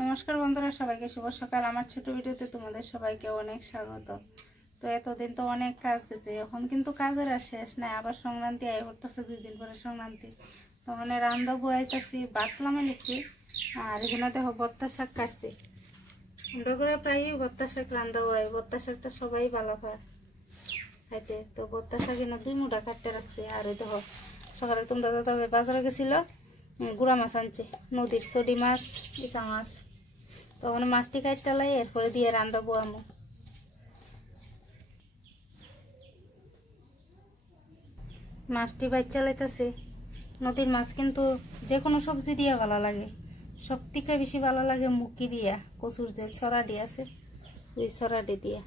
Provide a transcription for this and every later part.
নমস্কার বন্ধুরা, সবাইকে শুভ সকাল। আমার ছোট ভিডিওতে তোমাদের সবাইকে অনেক স্বাগত। তো এতদিন তো অনেক কাজ গেছে, এখন কিন্তু কাজের আর শেষ নাই। আবার সংক্রান্তি আয় করতেছে, 2 দিন পরে সংক্রান্তি। তো মানে রান্না বয়াইতেছি, বাটলাম এনেছি। আর এখানে দেখো ভর্তা শাক কাটছি। আমরা করে প্রায়ই ভর্তা শাক রান্না হয়, ভর্তা শাকটা সবাই ভালো খায় খাইতে। তো ভর্তা শাক এনে 2 মুঠা কাটতে রাখছি। আর ওই দেখো সকালে তোমরা দাদা বাজারে গেছিল, গুড়া মাছ আনছে, নদীর সডি মাছ, ইচা মাছ। তো মানে মাছটি কাটতে লাই, এরপরে দিয়ে রান্নাবো আমি। মাছটি বাচ্চা লাইতেছে। নদীর মাছ কিন্তু যে কোনো সবজি দিয়া ভালো লাগে, সব থেকে বেশি ভালো লাগে মুখি দিয়া, কচুর যে ছড়াডি আছে ওই ছড়াডি দিয়া।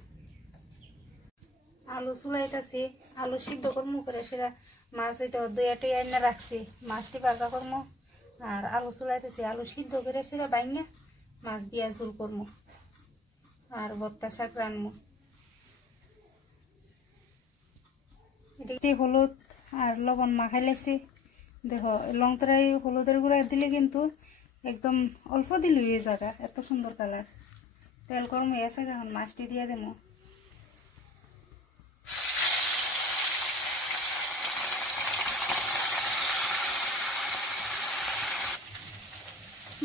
আলু চুলাইতেছি, আলু সিদ্ধ করমু করে সেটা মাছ হইতে 2 এনে রাখছি। মাছটি ভাজা করমু আর আলু চুলাইতেছি, আলু সিদ্ধ করে সেটা বাইঙ্গা মাছ দিয়া ঝোল করমু আর ভর্তা শাক রানমু। এটি হলুদ আর লবণ মাখাই লাগছি। দেখো লং তরাই হলুদের গুঁড়া দিলে কিন্তু একদম অল্প দিলে হয়ে যাবে, এত সুন্দর কালার। তেল গরম হয়ে আছে, এখন মাছটি দিয়ে দেবো।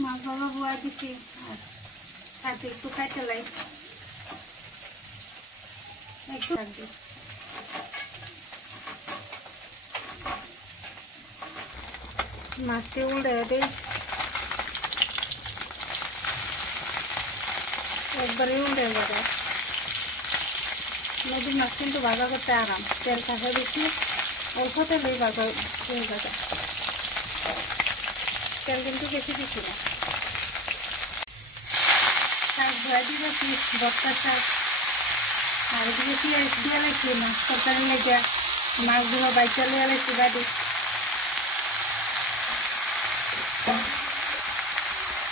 মাছ ভালো বুয়া দিছি আর সাথে একটু খাইতে লাই, একটু থাকবে। মাছটি উল্টে দিই, একবারে উল্টে যাবে। নদীর মাছ কিন্তু ভাজা করতে আরাম, তেল থাকে বেশি, অল্প তেলেই ভাজা হয়ে যাবে। তেল কিন্তু বেশি দিচ্ছি না। শাক ধোয়া দিয়েছি, ভর্তা শাক। আর এদিকে পেঁয়াজ দিয়ে লাগছি মাছ তরকারি লেগে, মাছগুলো বাইচা লিয়ে লাগছি বাড়ি।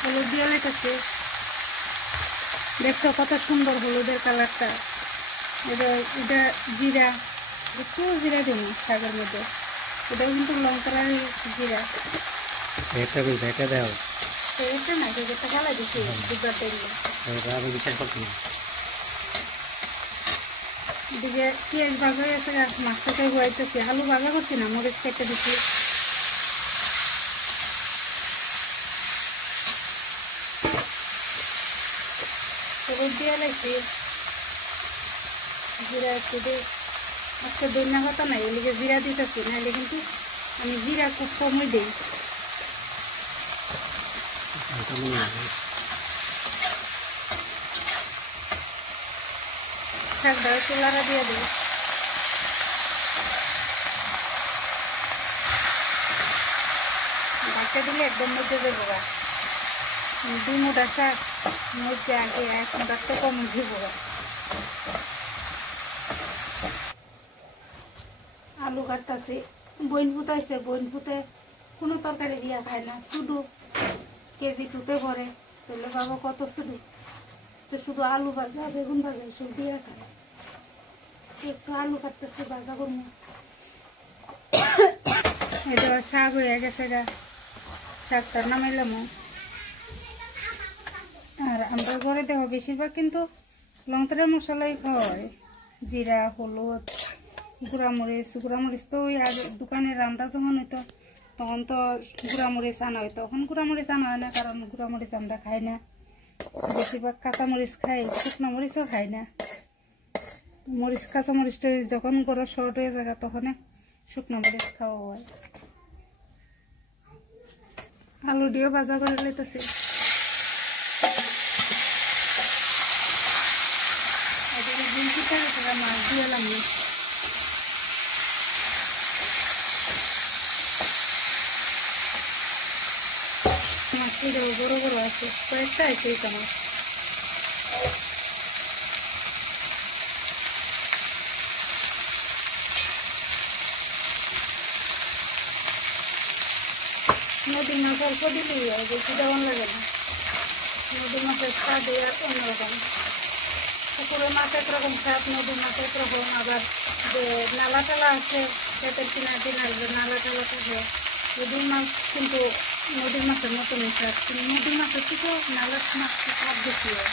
হলুদ দিয়ে লেগেছে, দেখছো কত সুন্দর হলুদের কালারটা। এটা জিরা, একটু জিরা দিন শাকের মধ্যে। এটাও কিন্তু লঙ্কার জিরা। এটা দাও, এটা না যেটা ফেলা দিচ্ছি দুবার তেলে। এদিকে পেঁয়াজ ভাজা হয়ে গেছে, মাছটাকে হয়েছে। আলু ভাজা করছি না, মরিচ কেটে দিচ্ছি। হলুদ দিয়ে লাগছি, জিরা একটু দিই। আজকে দইনা পাতা নাই, এদিকে জিরা দিতেছি, নাহলে কিন্তু আমি জিরা খুব কমই দিই। শাক ধরে চুলারা দিয়ে দিই। ভাতটা দিলে একদম মধ্যে দেবো, 2 মুঠা শাক মধ্যে আগে 1 মুঠার তো কম দিব। আলু কাটতেছি, বইন পুতাইছে। বইন পুতে কোনো তরকারি দিয়া খায় না, শুধু কেজি 2তে ভরে। তাহলে বাবা কত শুধু, তো শুধু আলু ভাজা বেগুন ভাজা এসব দিয়ে খায়। একটু আলু কাটতেছে, ভাজা করবো। এটা শাক হয়ে গেছে গা, শাকটা নামাইলাম। আর আমরা ঘরে দেখো বেশিরভাগ কিন্তু লঙ্কার মশলাই খাওয়া হয়, জিরা, হলুদ, গুঁড়ামরিচ তো ওই আগে দোকানে রান্না যখন হইতো তখন তো গুঁড়ামরিচ আনা হইতো। তখন গুঁড়ামরিচ আনা হয় না, কারণ গুঁড়ামরিচ আমরা খাই না। বেশিরভাগ কাঁচামরিচ খাই, শুকনো মরিচও খাই না। কাঁচামরিচটা যখন গরম শর্ট হয়ে যায় তখন শুকনো মরিচ খাওয়া হয়। আলু দিয়েও ভাজা করে লইতেছি। মাছ দিয়ে এলাম, মাছটি বড় বড় আছে, কয়েকটা আছে এই মাছ। নদীর মাছ অল্প দিলেই হয়, বেশি দেওয়ান লাগে না। নদীর মাছের স্বাদ আর অন্যরকম। পুকুরের মাছ একরকম স্বাদ, নদীর মাছ একরকম। আবার যে নালা টালা আছে, পেটের কিনার যে নালা টালা থাকে, নদীর মাছ কিন্তু নদীর মাছের মতো হয়েছে, নদীর মাছের থেকে নালার মাছটা সব বেশি হয়।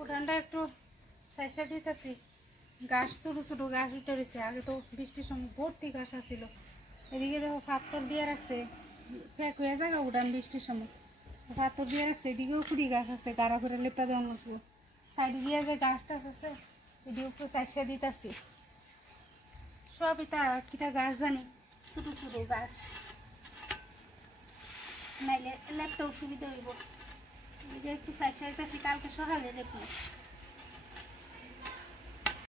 উঠানটা একটু সাইসা দিতেছি, গাছ ছোটো ছোটো গাছ উঠে রয়েছে। আগে তো বৃষ্টির সময় ভর্তি গাছ আসছিল। এদিকে দেখো পাথর দিয়ে রাখছে, ফেক হয়ে যায় উঠান বৃষ্টির সময়, পাথর দিয়ে রাখছে। এদিকেও কুড়ি গাছ আছে, গাড়া করে লেপটা দেওয়ার মতো। সাইডে দিয়ে যে গাছ টাছ আছে এদিকে একটু সাইসা দিতেছি। সব এটা কিটা গাছ জানি, ছোটো ছোটো গাছ, নাইলে লেপতেও সুবিধা হইব। এদিকে একটু সাইসা দিতেছি, কালকে সকালে লেপবো।